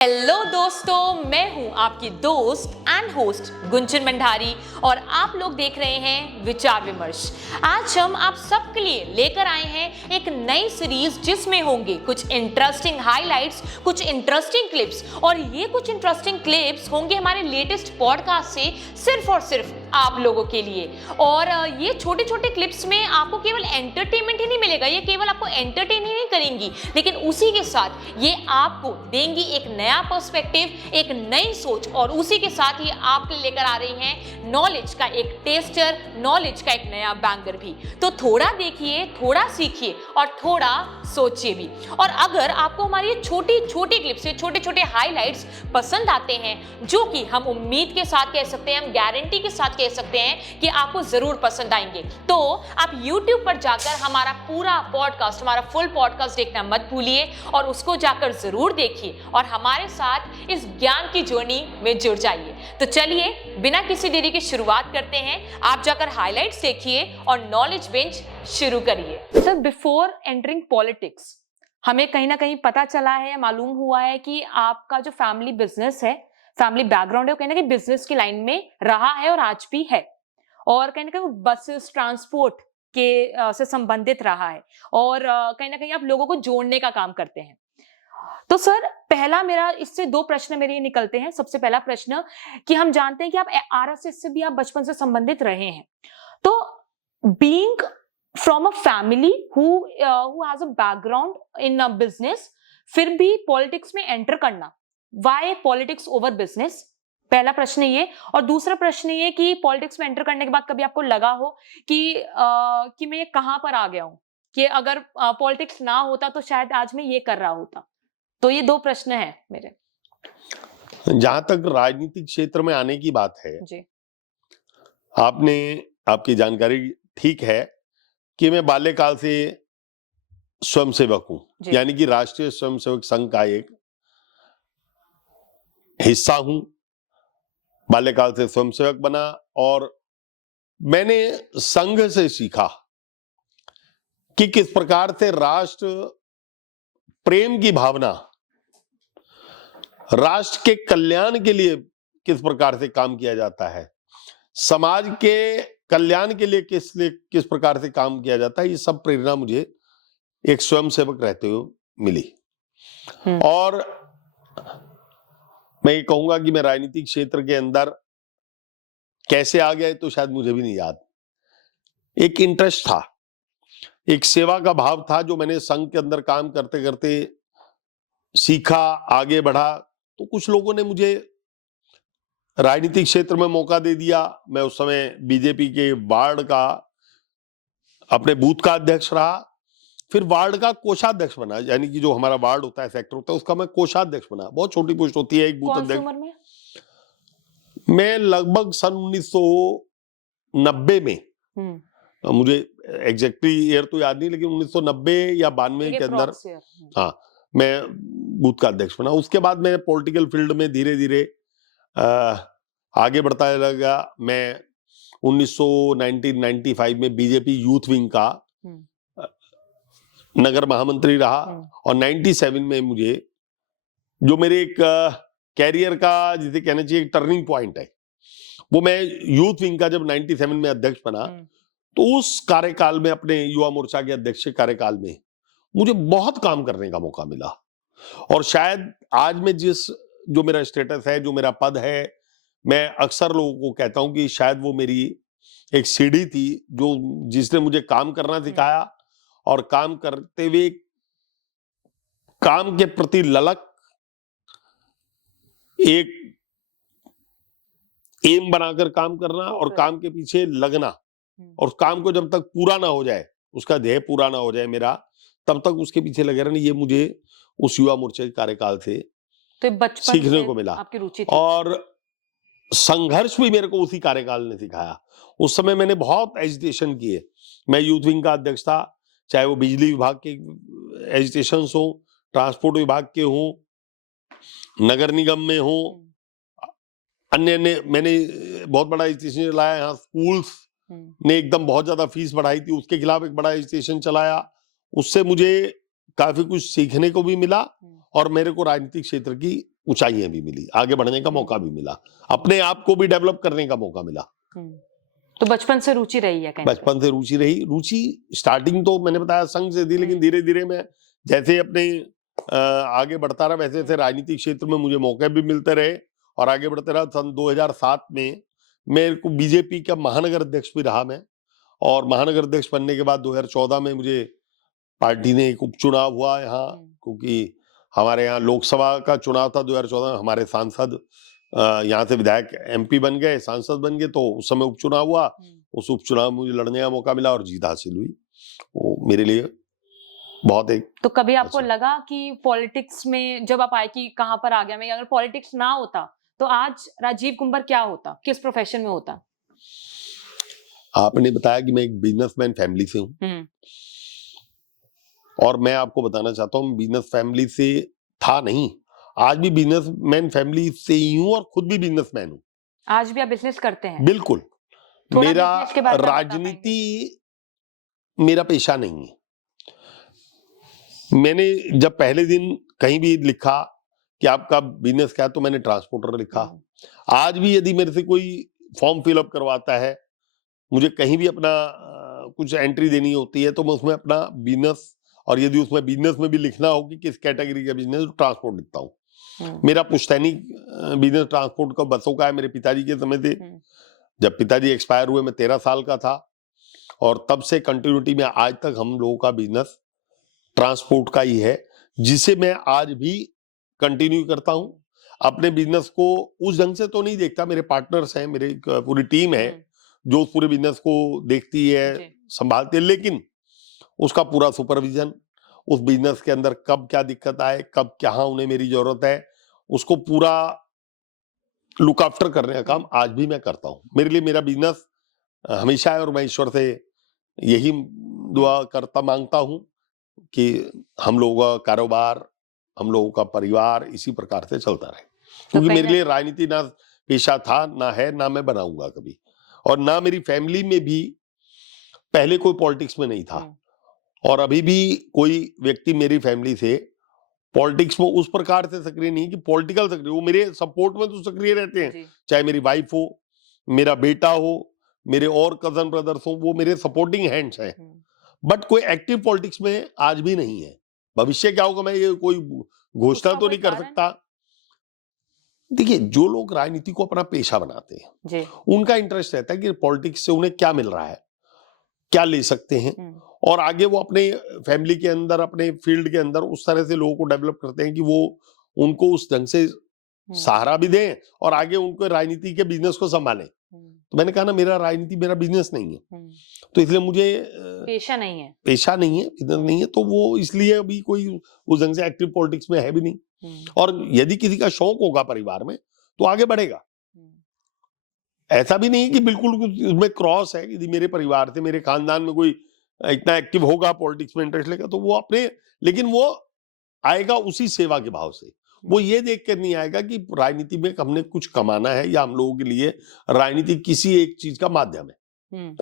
Hello दोस्तों, मैं हूं आपकी दोस्त एंड होस्ट गुंजन भंडारी और आप लोग देख रहे हैं विचार विमर्श। आज हम आप सबके लिए लेकर आए हैं एक नई सीरीज जिसमें होंगे कुछ इंटरेस्टिंग हाइलाइट्स, कुछ इंटरेस्टिंग क्लिप्स और ये कुछ इंटरेस्टिंग क्लिप्स होंगे हमारे लेटेस्ट पॉडकास्ट से सिर्फ और सिर्फ आप लोगों के लिए। और ये छोटे छोटे क्लिप्स में आपको केवल एंटरटेनमेंट ही नहीं मिलेगा, ये केवल आपको एंटरटेन ही नहीं करेंगी, लेकिन उसी के साथ ये आपको देंगी एक नया पर्सपेक्टिव, एक नई सोच और उसी के साथ ही आपके लेकर आ रही हैं नॉलेज का एक टेस्टर, नॉलेज का एक नया बैंगर भी। तो थोड़ा देखिए, थोड़ा सीखिए और थोड़ा सोचिए भी। और अगर आपको हमारी छोटी छोटी क्लिप्स, छोटे छोटे हाइलाइट्स पसंद आते हैं, जो कि हम उम्मीद के साथ कह सकते हैं, हम गारंटी के साथ कह सकते हैं कि आपको जरूर पसंद आएंगे, तो आप YouTube पर जाकर हमारा पूरा पॉडकास्ट, हमारा फुल पॉडकास्ट देखना मत भूलिए और उसको जाकर जरूर देखिए और हमारे साथ इस ज्ञान की जर्नी में जुड़ जाइए। तो चलिए बिना किसी देरी के शुरुआत करते हैं। आप जाकर हाइलाइट्स देखिए और नॉलेज बेंच शुरू करिए। सर, बिफोर एंटरिंग पॉलिटिक्स हमें कहीं ना कहीं पता चला है, मालूम हुआ है कि आपका जो फैमिली बिजनेस है, फैमिली बैकग्राउंड है, वो कहीं ना कहीं बिजनेस की लाइन में रहा है और आज भी है, और कहीं ना कहीं बसेस ट्रांसपोर्ट के से संबंधित रहा है और कहीं ना कहीं आप लोगों को जोड़ने का काम करते हैं। तो सर, पहला मेरा इससे दो प्रश्न मेरे ये निकलते हैं। सबसे पहला प्रश्न कि हम जानते हैं कि आप आरएसएस से भी आप बचपन से संबंधित रहे हैं, तो being from a family who has a background in business, फिर भी पॉलिटिक्स में एंटर करना, व्हाई पॉलिटिक्स ओवर बिजनेस? पहला प्रश्न ये। और दूसरा प्रश्न ये कि पॉलिटिक्स में एंटर करने के बाद कभी आपको लगा हो कि मैं कहां पर आ गया हूं, कि अगर पॉलिटिक्स ना होता तो शायद आज मैं ये कर रहा होता? तो ये दो प्रश्न हैं मेरे। जहां तक राजनीतिक क्षेत्र में आने की बात है जी। आपकी जानकारी ठीक है कि मैं बाल्यकाल से स्वयंसेवक हूं, यानी कि राष्ट्रीय स्वयंसेवक संघ का एक हिस्सा हूं। बाल्यकाल से स्वयंसेवक बना और मैंने संघ से सीखा कि किस प्रकार से राष्ट्र प्रेम की भावना, राष्ट्र के कल्याण के लिए किस प्रकार से काम किया जाता है, समाज के कल्याण के लिए किस प्रकार से काम किया जाता है, ये सब प्रेरणा मुझे एक स्वयंसेवक रहते हुए मिली। और मैं ये कहूंगा कि मैं राजनीतिक क्षेत्र के अंदर कैसे आ गया तो शायद मुझे भी नहीं याद। एक इंटरेस्ट था, एक सेवा का भाव था जो मैंने संघ के अंदर काम करते करते सीखा, आगे बढ़ा। तो कुछ लोगों ने मुझे राजनीतिक क्षेत्र में मौका दे दिया। मैं उस समय बीजेपी के वार्ड का, अपने बूथ का अध्यक्ष रहा, फिर वार्ड का कोषाध्यक्ष बना, यानी कि जो हमारा वार्ड होता है, सेक्टर होता है, उसका मैं कोषाध्यक्ष बना। बहुत छोटी पोस्ट होती है एक बूथ अध्यक्ष। मैं लगभग सन 1990 में, मुझे एग्जैक्टली ईयर तो याद नहीं, लेकिन 1990 या 92 के अंदर हाँ मैं बूथ का अध्यक्ष बना। उसके बाद मैं पॉलिटिकल फील्ड में धीरे धीरे आगे बढ़ता लगा। मैं 1995 में बीजेपी यूथ विंग का नगर महामंत्री रहा और 97 में मुझे, जो मेरे एक कैरियर का जिसे कहना चाहिए टर्निंग पॉइंट है, वो मैं यूथ विंग का जब 97 में अध्यक्ष बना, तो उस कार्यकाल में, अपने युवा मोर्चा के अध्यक्ष कार्यकाल में, मुझे बहुत काम करने का मौका मिला। और शायद आज में जो मेरा स्टेटस है, जो मेरा पद है, मैं अक्सर लोगों को कहता हूं कि शायद वो मेरी एक सीढ़ी थी जिसने मुझे काम करना सिखाया और काम करते हुए काम के प्रति ललक, एक एम बनाकर काम करना और काम के पीछे लगना, और काम को जब तक पूरा ना हो जाए, उसका ध्येय पूरा ना हो जाए मेरा, तब तक उसके पीछे लगे रहना, ये मुझे उस युवा मोर्चे के कार्यकाल से तो बचपन सीखने को मिला। आपकी रुचि थी। और संघर्ष भी मेरे को उसी कार्यकाल ने सिखाया। उस समय मैंने बहुत एजिटेशन किए। मैं यूथ विंग का अध्यक्ष था, चाहे वो बिजली विभाग के एजिटेशन हो, ट्रांसपोर्ट विभाग के हो, नगर निगम में हो, अन्य मैंने बहुत बड़ा एजिटेशन चलाया। यहाँ स्कूल्स ने एकदम बहुत ज्यादा फीस बढ़ाई थी, उसके खिलाफ एक बड़ा एजिटेशन चलाया। उससे मुझे काफी कुछ सीखने को भी मिला और मेरे को राजनीतिक क्षेत्र की ऊंचाइयां भी मिली, आगे बढ़ने का मौका भी मिला, अपने आप को भी डेवलप करने का मौका मिला। तो बचपन से रुचि रही है कहीं? बचपन से रुचि रही। रुचि स्टार्टिंग तो मैंने बताया संघ से थी, लेकिन धीरे धीरे मैं जैसे अपने आगे बढ़ता रहा वैसे वैसे राजनीतिक क्षेत्र में मुझे मौके भी मिलते रहे और आगे बढ़ते रहा। सन 2007 में मेरे को बीजेपी का महानगर अध्यक्ष भी रहा मैं, और महानगर अध्यक्ष बनने के बाद 2014 में मुझे पार्टी ने एक उपचुनाव हुआ यहाँ, क्योंकि हमारे यहाँ लोकसभा का चुनाव था 2014 में। हमारे सांसद यहाँ से विधायक MP बन गए, सांसद बन गए, तो उस समय उपचुनाव हुआ। उस उपचुनाव में मुझे लड़ने का मौका मिला और जीत हासिल हुई। वो मेरे लिए बहुत एक। तो कभी आपको लगा कि पॉलिटिक्स में जब आप आए कि कहां पर आ गया मैं, अगर पॉलिटिक्स ना होता तो आज राजीव कुंबर क्या होता, किस प्रोफेशन में होता? आपने बताया कि मैं एक बिजनेसमैन फैमिली से हूँ, और मैं आपको बताना चाहता हूँ बिजनेस फैमिली से था नहीं, आज भी बिजनेसमैन फैमिली से ही हूँ और खुद भी बिजनेसमैन हूँ। आज भी आप बिजनेस करते हैं? बिल्कुल। मेरा राजनीति मेरा पेशा नहीं है। मैंने जब पहले दिन कहीं भी लिखा कि आपका बिजनेस क्या है, तो मैंने ट्रांसपोर्टर लिखा। आज भी यदि मेरे से कोई फॉर्म फिलअप करवाता है, मुझे कहीं भी अपना कुछ एंट्री देनी होती है, तो मैं उसमें अपना बिजनेस, और यदि उसमें बिजनेस में भी लिखना हो कि किस कैटेगरी का बिजनेस, तो ट्रांसपोर्ट लिखता हूँ। मेरा पुश्तैनी बिजनेस ट्रांसपोर्ट का बसों का है। मेरे पिताजी के समय से, जब पिताजी एक्सपायर हुए मैं 13 साल का था, और तब से कंटिन्यूटी में आज तक हम लोगों का बिजनेस ट्रांसपोर्ट का ही है, जिसे मैं आज भी कंटिन्यू करता हूं। अपने बिजनेस को उस ढंग से तो नहीं देखता, मेरे पार्टनर्स हैं, मेरी पूरी टीम है जो उस पूरे बिजनेस को देखती है, संभालती है, लेकिन उसका पूरा सुपरविजन, उस बिजनेस के अंदर कब क्या दिक्कत आए, कब क्या उन्हें मेरी जरूरत है, उसको पूरा लुक आफ्टर करने का काम आज भी मैं करता हूं। मेरे लिए मेरा बिजनेस हमेशा है, और मैं ईश्वर से यही दुआ करता मांगता हूं कि हम लोगों का कारोबार, हम लोगों का परिवार इसी प्रकार से चलता रहे, क्योंकि मेरे लिए राजनीति ना पेशा था, ना है, ना मैं बनाऊंगा कभी, और ना मेरी फैमिली में भी पहले कोई पॉलिटिक्स में नहीं था, और अभी भी कोई व्यक्ति मेरी फैमिली से पॉलिटिक्स में उस प्रकार से सक्रिय नहीं कि पॉलिटिकल सक्रिय, वो मेरे सपोर्ट में तो सक्रिय रहते हैं, चाहे मेरी वाइफ हो, मेरा बेटा हो, मेरे और कजन ब्रदर्स हो, वो मेरे सपोर्टिंग हैंड्स हैं, बट कोई एक्टिव पॉलिटिक्स में आज भी नहीं है। भविष्य क्या होगा मैं ये कोई घोषणा तो नहीं कर सकता। देखिए, जो लोग राजनीति को अपना पेशा बनाते हैं, उनका इंटरेस्ट रहता है कि पॉलिटिक्स से उन्हें क्या मिल रहा है, क्या ले सकते हैं, और आगे वो अपने फैमिली के अंदर, अपने फील्ड के अंदर उस तरह से लोगों को डेवलप करते हैं कि वो उनको उस ढंग से सहारा भी दें और आगे उनको राजनीति के बिजनेस को संभालें। तो मैंने कहा ना, मेरा राजनीति मेरा बिजनेस नहीं है, तो इसलिए मुझे पेशा नहीं है, बिजनेस नहीं है, तो वो इसलिए अभी कोई उस ढंग से एक्टिव पॉलिटिक्स में है भी नहीं। और यदि किसी का शौक होगा परिवार में तो आगे बढ़ेगा। ऐसा भी नहीं कि बिल्कुल उसमें क्रॉस है, यदि मेरे परिवार से, मेरे खानदान में कोई इतना एक्टिव होगा, पॉलिटिक्स में इंटरेस्ट लेगा, तो वो अपने, लेकिन वो आएगा उसी सेवा के भाव से। वो ये देख कर नहीं आएगा कि राजनीति में हमने कुछ कमाना है या हम लोगों के लिए राजनीति किसी एक चीज का माध्यम है।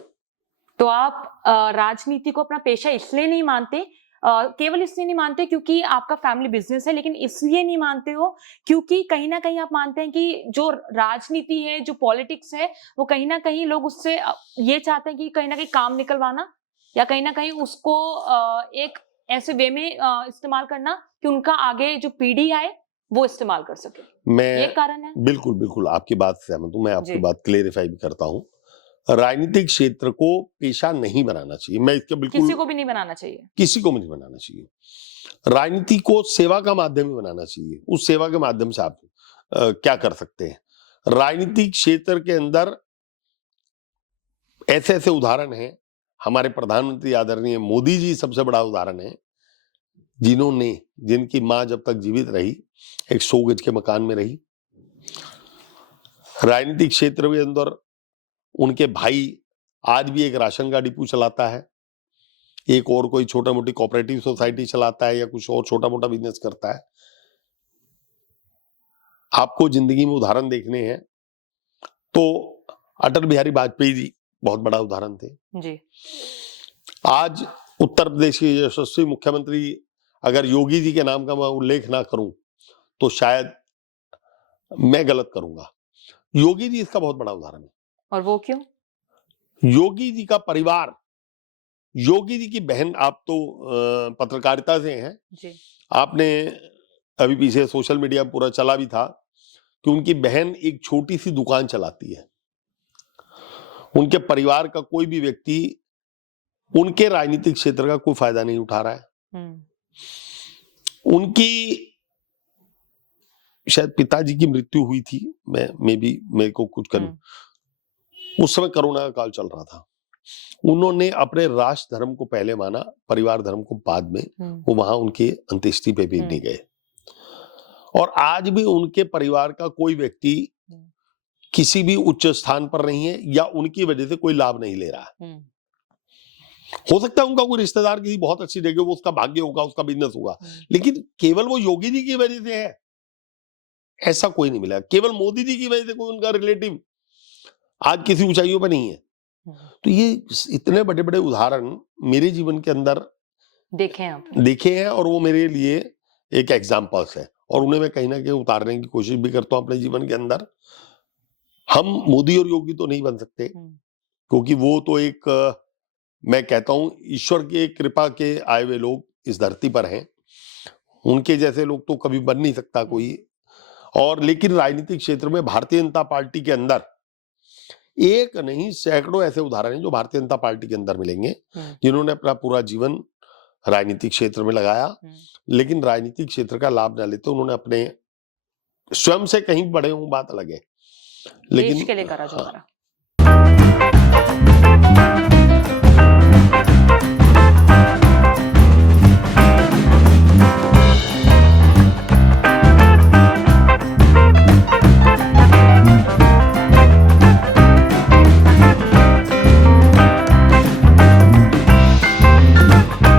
तो आप राजनीति को अपना पेशा इसलिए नहीं मानते, केवल इसलिए नहीं मानते क्योंकि आपका फैमिली बिजनेस है, लेकिन इसलिए नहीं मानते हो क्योंकि कहीं ना कहीं आप मानते हैं कि जो राजनीति है, जो पॉलिटिक्स है, वो कहीं ना कहीं लोग उससे ये चाहते हैं कि कहीं ना कहीं काम निकलवाना, या कहीं ना कहीं उसको एक ऐसे वे में इस्तेमाल करना कि उनका आगे जो पीढ़ी आए वो इस्तेमाल कर सके। ये कारण है? बिल्कुल बिल्कुल आपकी बात से सहमत हूं। मैं आपकी बात क्लेरिफाई भी करता हूं। राजनीतिक क्षेत्र को पेशा नहीं बनाना चाहिए, मैं इसके बिल्कुल, किसी को भी नहीं बनाना चाहिए, किसी को भी नहीं बनाना चाहिए। राजनीति को सेवा का माध्यम ही बनाना चाहिए। उस सेवा के माध्यम से आप क्या कर सकते हैं। राजनीतिक क्षेत्र के अंदर ऐसे ऐसे उदाहरण हैं, हमारे प्रधानमंत्री आदरणीय मोदी जी सबसे बड़ा उदाहरण है, जिनकी मां जब तक जीवित रही एक 100 गज के मकान में रही। राजनीतिक क्षेत्र के अंदर उनके भाई आज भी एक राशन का डिपो चलाता है, एक और कोई छोटा मोटी कोऑपरेटिव सोसाइटी चलाता है, या कुछ और छोटा मोटा बिजनेस करता है। आपको जिंदगी में उदाहरण देखने हैं तो अटल बिहारी वाजपेयी जी बहुत बड़ा उदाहरण थे जी। आज उत्तर प्रदेश के यशस्वी मुख्यमंत्री, अगर योगी जी के नाम का मैं उल्लेख ना करूं तो शायद मैं गलत करूंगा। योगी जी इसका बहुत बड़ा उदाहरण है। और वो क्यों? योगी जी का परिवार, योगी जी की बहन, आप तो पत्रकारिता से हैं जी। आपने अभी पीछे सोशल मीडिया पूरा चला भी था कि उनकी बहन एक छोटी सी दुकान चलाती है। उनके परिवार का कोई भी व्यक्ति उनके राजनीतिक क्षेत्र का कोई फायदा नहीं उठा रहा है। उनकी शायद पिताजी की मृत्यु हुई थी, मेरे को कुछ करूं, उस समय कोरोना का काल चल रहा था। उन्होंने अपने राष्ट्र धर्म को पहले माना, परिवार धर्म को बाद में। वो वहां उनके अंत्येष्टि पे भी नहीं गए। और आज भी उनके परिवार का कोई व्यक्ति किसी भी उच्च स्थान पर नहीं है या उनकी वजह से कोई लाभ नहीं ले रहा है। हो सकता है उनका कोई रिश्तेदार किसी बहुत अच्छी जगह, वो उसका भाग्य होगा, उसका बिजनेस होगा, लेकिन केवल वो योगी जी की वजह से है ऐसा कोई नहीं मिला। केवल मोदी जी की वजह से कोई उनका रिलेटिव आज किसी ऊंचाइयों पर नहीं है। तो ये इतने बड़े बड़े उदाहरण मेरे जीवन के अंदर देखे हैं और वो मेरे लिए एक एग्जाम्पल्स है, और उन्हें मैं कहीं ना कहीं उतारने की कोशिश भी करता हूं अपने जीवन के अंदर। हम मोदी और योगी तो नहीं बन सकते, क्योंकि वो तो एक, मैं कहता हूं, ईश्वर के कृपा के आए हुए लोग इस धरती पर हैं। उनके जैसे लोग तो कभी बन नहीं सकता कोई। और लेकिन राजनीतिक क्षेत्र में भारतीय जनता पार्टी के अंदर एक नहीं सैकड़ों ऐसे उदाहरण हैं जो भारतीय जनता पार्टी के अंदर मिलेंगे, जिन्होंने अपना पूरा जीवन राजनीतिक क्षेत्र में लगाया, लेकिन राजनीतिक क्षेत्र का लाभ न लेते उन्होंने अपने स्वयं से कहीं बड़े हों, बात अलग है, लेकिन देश के लिए करा जो करा।